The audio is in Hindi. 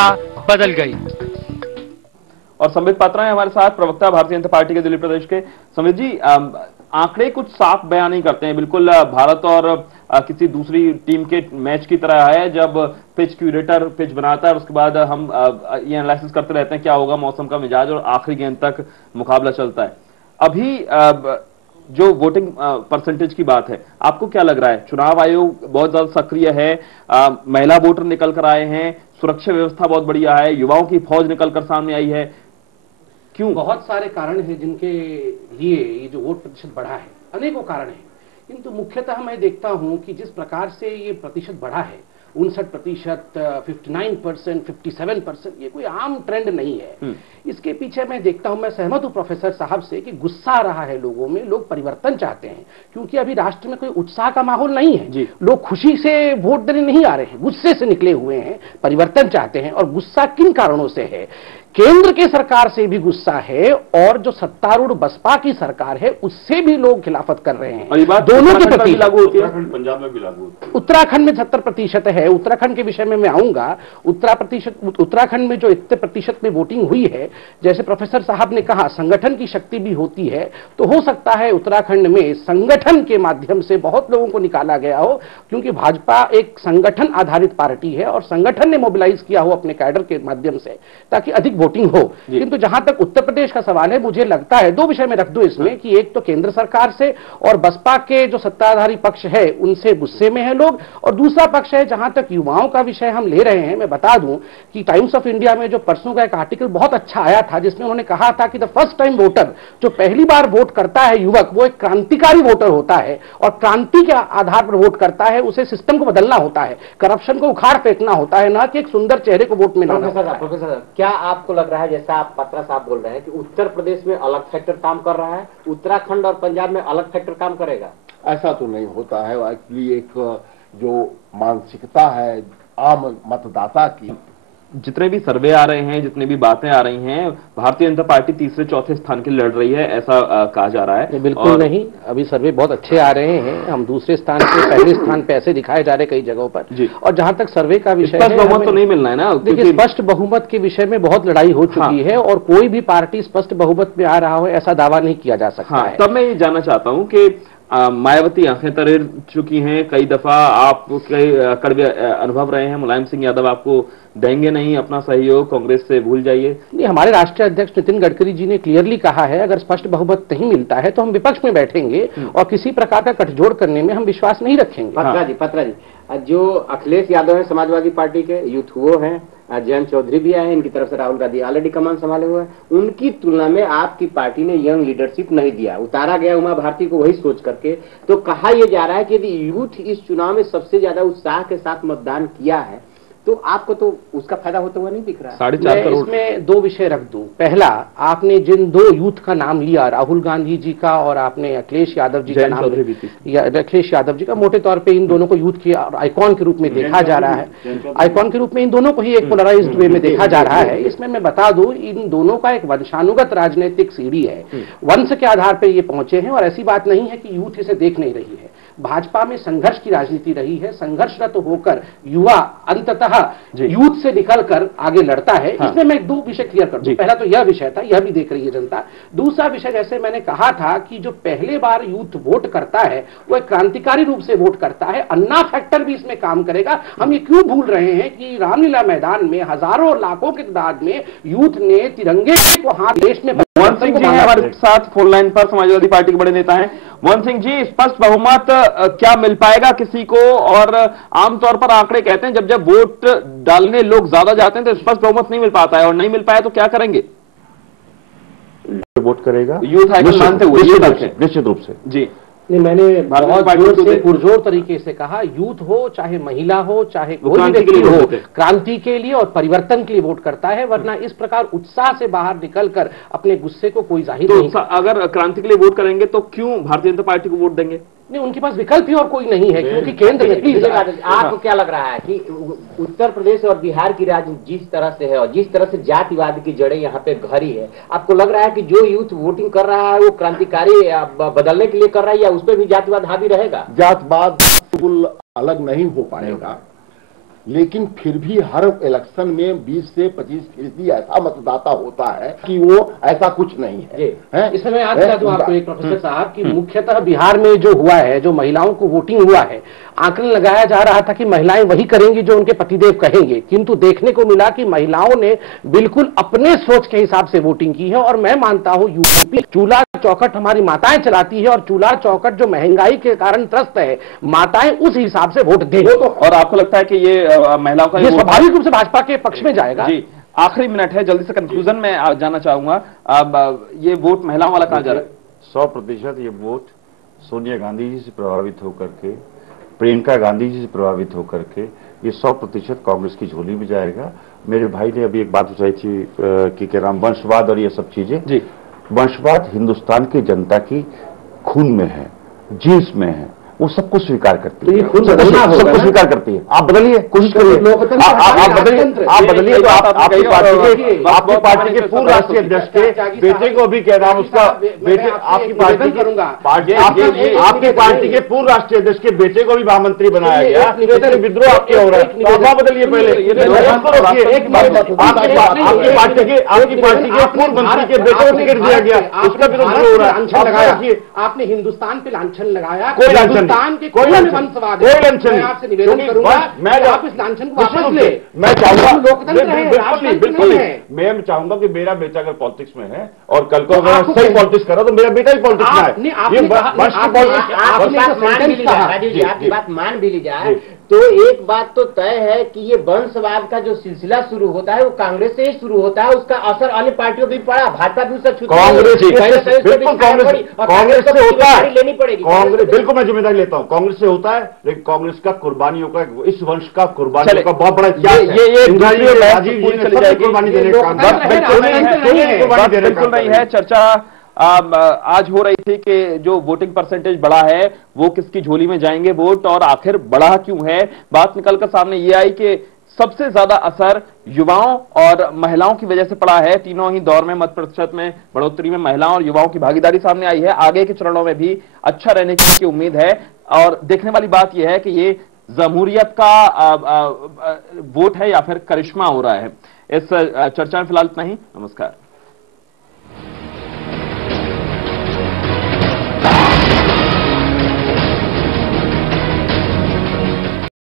सत्ता बदल गई। और संबित पात्रा है हमारे साथ, प्रवक्ता भारतीय जनता पार्टी के दिल्ली प्रदेश के। संबित जी, आंकड़े कुछ साफ बयान नहीं करते हैं, बिल्कुल भारत और किसी दूसरी टीम के मैच की तरह है, जब पिच क्यूरेटर पिच बनाता है और उसके बाद हम ये एनालिसिस करते रहते हैं क्या होगा मौसम का मिजाज, और आखिरी गेंद तक मुकाबला चलता है। अभी जो वोटिंग परसेंटेज की बात है, आपको क्या लग रहा है? चुनाव आयोग बहुत ज्यादा सक्रिय है, महिला वोटर निकल कर आए हैं, सुरक्षा व्यवस्था बहुत बढ़िया है, युवाओं की फौज निकलकर सामने आई है, क्यों? बहुत सारे कारण हैं जिनके लिए ये जो वोट प्रतिशत बढ़ा है, अनेकों कारण हैं, किंतु मुख्यतः मैं देखता हूं कि जिस प्रकार से ये प्रतिशत बढ़ा है 59%, 59%, 57%, ये कोई आम ट्रेंड नहीं है। इसके पीछे मैं देखता हूं, मैं सहमत हूं प्रोफेसर साहब से कि गुस्सा आ रहा है लोगों में, लोग परिवर्तन चाहते हैं, क्योंकि अभी राष्ट्र में कोई उत्साह का माहौल नहीं है। लोग खुशी से वोट देने नहीं आ रहे हैं, गुस्से से निकले हुए हैं, परिवर्तन चाहते हैं। और गुस्सा किन कारणों से है? केंद्र के सरकार से भी गुस्सा है और जो सत्तारूढ़ बसपा की सरकार है उससे भी लोग खिलाफत कर रहे हैं। और ये बात दोनों के प्रति लागू होती है, पंजाब में भी लागू होती है। उत्तराखंड में 70% है। उत्तराखंड के विषय में मैं आऊंगा। उत्तराखंड में जो इतने प्रतिशत में वोटिंग हुई है, जैसे प्रोफेसर साहब ने कहा संगठन की शक्ति भी होती है, तो हो सकता है उत्तराखंड में संगठन के माध्यम से बहुत लोगों को निकाला गया हो, क्योंकि भाजपा एक संगठन आधारित पार्टी है और संगठन ने मोबिलाइज किया हो अपने कैडर के माध्यम से ताकि अधिक वोटिंग हो। किंतु जहां तक उत्तर प्रदेश का सवाल है, मुझे लगता है दो विषय में रख दो इसमें कि एक तो केंद्र सरकार से और बसपा के जो सत्ताधारी पक्ष है उनसे गुस्से में है लोग, और दूसरा पक्ष है जहां तक युवाओं का विषय हम ले रहे हैं। मैं बता दूं कि टाइम्स ऑफ इंडिया में जो परसों का एक आर्टिकल बहुत अच्छा आया था जिसमें उन्होंने कहा था कि द फर्स्ट टाइम वोटर, जो पहली बार वोट करता है युवक, वो एक क्रांतिकारी वोटर होता है और क्रांति के आधार पर वोट करता है। उसे सिस्टम को बदलना होता है, करप्शन को उखाड़ फेंकना होता है, ना कि एक सुंदर चेहरे को वोट में लाना। प्रोफेसर, क्या आपको लग रहा है, जैसा आप पात्रा साहब बोल रहे हैं कि उत्तर प्रदेश में अलग फैक्टर काम कर रहा है, उत्तराखंड और पंजाब में अलग फैक्टर काम करेगा? ऐसा तो नहीं होता है। एक्चुअली एक जो मानसिकता है आम मतदाता की, जितने भी सर्वे आ रहे हैं, जितनी भी बातें आ रही हैं, भारतीय जनता पार्टी तीसरे चौथे स्थान के लिए लड़ रही है, ऐसा कहा जा रहा है। बिल्कुल नहीं, अभी सर्वे बहुत अच्छे आ रहे हैं। हम दूसरे स्थान से पहले स्थान पे ऐसे दिखाए जा रहे कई जगहों पर। और जहां तक सर्वे का विषय है, स्पष्ट बहुमत तो नहीं मिलना है ना। देखिए, स्पष्ट बहुमत के विषय में बहुत लड़ाई हो चुकी है और कोई भी पार्टी स्पष्ट बहुमत में आ रहा हो ऐसा दावा नहीं किया जा सकता है। तब मैं ये जानना चाहता हूँ कि मायावती आंखें तरेर चुकी हैं कई दफा, आपके कड़वे अनुभव रहे हैं, मुलायम सिंह यादव आपको देंगे नहीं अपना सहयोग, कांग्रेस से भूल जाइए। नहीं, हमारे राष्ट्रीय अध्यक्ष नितिन गडकरी जी ने क्लियरली कहा है अगर स्पष्ट बहुमत नहीं मिलता है तो हम विपक्ष में बैठेंगे और किसी प्रकार का गठजोड़ करने में हम विश्वास नहीं रखेंगे। पत्रा जी, जो अखिलेश यादव है समाजवादी पार्टी के, यूथ वो हैं, जयंत चौधरी भी आए हैं, इनकी तरफ से राहुल गांधी ऑलरेडी कमान संभाले हुए हैं, उनकी तुलना में आपकी पार्टी ने यंग लीडरशिप नहीं दिया, उतारा गया उमा भारती को वही सोच करके। तो कहा यह जा रहा है कि यदि यूथ इस चुनाव में सबसे ज्यादा उत्साह के साथ मतदान किया है तो आपको तो उसका फायदा होता हुआ नहीं दिख रहा है। 4.5 करोड़। इसमें दो विषय रख दूं। पहला, आपने जिन दो यूथ का नाम लिया, राहुल गांधी जी का और आपने अखिलेश यादव जी का नाम, अखिलेश यादव जी का, मोटे तौर पे इन दोनों को यूथ के आइकॉन के रूप में देखा जा रहा है। आइकॉन के रूप में इन दोनों को ही एक पोलराइज्ड वे में देखा जा रहा है। इसमें मैं बता दूं इन दोनों का एक वंशानुगत राजनीतिक सीढ़ी है, वंश के आधार पर ये पहुंचे हैं और ऐसी बात नहीं है कि यूथ इसे देख नहीं रही है। भाजपा में संघर्ष की राजनीति रही है, संघर्षरत होकर युवा अंततः यूथ से निकलकर आगे लड़ता है। इसमें मैं दो विषय क्लियर कर दूं। पहला तो यह विषय था, यह भी देख रही है जनता। दूसरा विषय, जैसे मैंने कहा था कि जो पहले बार यूथ वोट करता है वो एक क्रांतिकारी रूप से वोट करता है, अन्ना फैक्टर भी इसमें काम करेगा। हम ये क्यों भूल रहे हैं कि रामलीला मैदान में हजारों लाखों की तादाद में यूथ ने तिरंगे को हाथ देश में। मोहन सिंह जी हैं हमारे साथ फोन लाइन पर, समाजवादी पार्टी के बड़े नेता हैं। मोहन सिंह जी, स्पष्ट बहुमत क्या मिल पाएगा किसी को? और आमतौर पर आंकड़े कहते हैं जब जब वोट डालने लोग ज्यादा जाते हैं तो स्पष्ट बहुमत नहीं मिल पाता है, और नहीं मिल पाया तो क्या करेंगे? वोट करेगा यूथ आइकन मानते हुए निश्चित रूप से जी। नहीं, मैंने बहुत जोर से पुरजोर तरीके से कहा, यूथ हो चाहे महिला हो चाहे कोई व्यक्ति हो, क्रांति के लिए और परिवर्तन के लिए वोट करता है, वरना इस प्रकार उत्साह से बाहर निकलकर अपने गुस्से को कोई जाहिर नहीं। अगर क्रांति के लिए वोट करेंगे तो क्यों भारतीय जनता पार्टी को वोट देंगे? नहीं, उनके पास विकल्प ही और कोई नहीं है, क्योंकि केंद्र। आपको क्या लग रहा है कि उत्तर प्रदेश और बिहार की राजनीति जिस तरह से है और जिस तरह से जातिवाद की जड़ें यहाँ पे गहरी है, आपको लग रहा है कि जो यूथ वोटिंग कर रहा है वो क्रांतिकारी बदलने के लिए कर रहा है, या उस पर भी जातिवाद हावी रहेगा? जातवाद बिल्कुल अलग नहीं हो पाएगा, लेकिन फिर भी हर इलेक्शन में 20 से 25% ऐसा मतदाता होता है कि वो ऐसा कुछ नहीं है। इसमें मैं याद दिला दूं आपको एक प्रोफेसर साहब कि मुख्यतः बिहार में जो हुआ है, जो महिलाओं को वोटिंग हुआ है, आंकलन लगाया जा रहा था कि महिलाएं वही करेंगी जो उनके पतिदेव कहेंगे, किंतु देखने को मिला कि महिलाओं ने बिल्कुल अपने सोच के हिसाब से वोटिंग की है। और मैं मानता हूं यूपी चूल्हा चौखट हमारी माताएं चलाती है और चूल्हा चौखट जो महंगाई के कारण त्रस्त है, माताएं उस हिसाब से वोट देंगे। और आपको लगता है कि ये महिलाओं का ये स्वाभाविक रूप से भाजपा के पक्ष में जाएगा? जी, आखिरी मिनट है, जल्दी से कंक्लूजन में जाना चाहूंगा। अब ये वोट महिलाओं वाला कहां जा रहा है? 100% ये वोट सोनिया गांधी जी से प्रभावित होकर के, प्रियंका गांधी जी से प्रभावित होकर के ये 100% कांग्रेस की झोली में जाएगा। मेरे भाई ने अभी एक बात बताई थी कि क्या नाम, वंशवाद और ये सब चीजें। जी, वंशवाद हिंदुस्तान की जनता की खून में है, जीन्स में है, वो सबको स्वीकार करती है, सबको स्वीकार करती है। आप बदलिए, कोशिश करिए, आप बदलिए तो आपकी पार्टी के पूर्व राष्ट्रीय अध्यक्ष के बेटे को भी कह रहा हूं, उसका बेटे आपकी पार्टी के पूर्व राष्ट्रीय अध्यक्ष के बेटे को भी महामंत्री बनाया गया, विद्रोह आपके हो रहा है। तो आप बदलिए पहले, आपकी पार्टी के पूर्व मंत्री के बेटे को टिकट दिया गया, उसका विरोध हो रहा है। आपने हिंदुस्तान पे लांछन लगाया, कोई लांछन कोई लांछन नहीं। आपसे निवेदन करूंगा आप इस लांछन को वापस ले। मैं चाहूंगा, बिल्कुल मैं चाहूंगा कि मेरा बेटा अगर पॉलिटिक्स में है और कल को अगर सही पॉलिटिक्स करा तो मेरा बेटा ही पॉलिटिक्स में है। आपकी बात मान भी ली जाए तो एक बात तो तय है कि ये वंशवाद का जो सिलसिला शुरू होता है वो कांग्रेस से ही शुरू होता है। उसका असर अन्य पार्टियों भी पड़ा, भाजपा भी उससे कांग्रेस से होता है, लेनी पड़ेगी कांग्रेस, बिल्कुल मैं जिम्मेदारी लेता हूँ, कांग्रेस से होता है, लेकिन कांग्रेस का कुर्बानियों का, इस वंश का कुर्बानियों का बहुत बड़ा इतिहास है। राजीव जी ने कुर्बानी देने का बिल्कुल नहीं है। चर्चा आज हो रही थी कि जो वोटिंग परसेंटेज बढ़ा है वो किसकी झोली में जाएंगे वोट, और आखिर बढ़ा क्यों है। बात निकलकर सामने ये आई कि सबसे ज्यादा असर युवाओं और महिलाओं की वजह से पड़ा है। तीनों ही दौर में मत प्रतिशत में बढ़ोतरी में महिलाओं और युवाओं की भागीदारी सामने आई है। आगे के चरणों में भी अच्छा रहने की उम्मीद है। और देखने वाली बात यह है कि ये जमहूरियत का वोट है या फिर करिश्मा हो रहा है। इस चर्चा में फिलहाल इतना ही। नमस्कार।